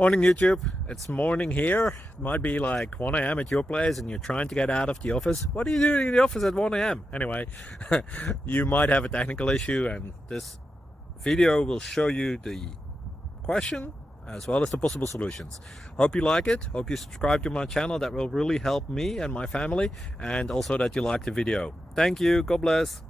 Morning YouTube, it's morning here. It might be like 1 a.m. at your place and you're trying to get out of the office. What are you doing in the office at 1 a.m.? Anyway, you might have a technical issue and this video will show you the question as well as the possible solutions. Hope you like it, hope you subscribe to my channel. That will really help me and my family, and also that you like the video. Thank you, God bless.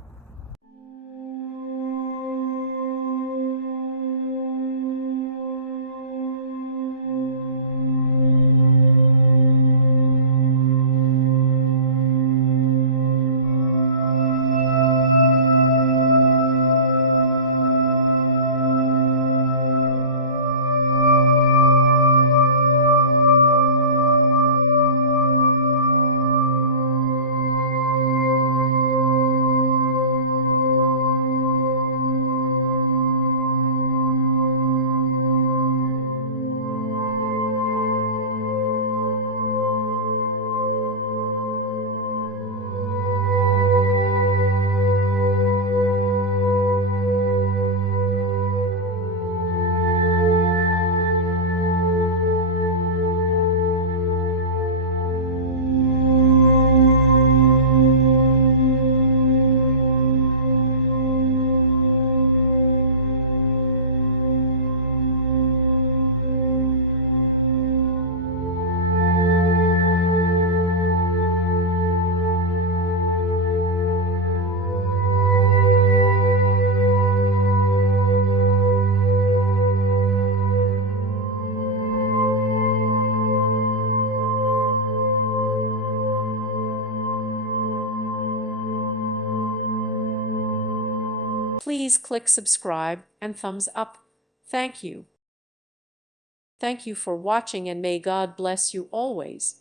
Please click subscribe and thumbs up. Thank you. Thank you for watching, and may God bless you always.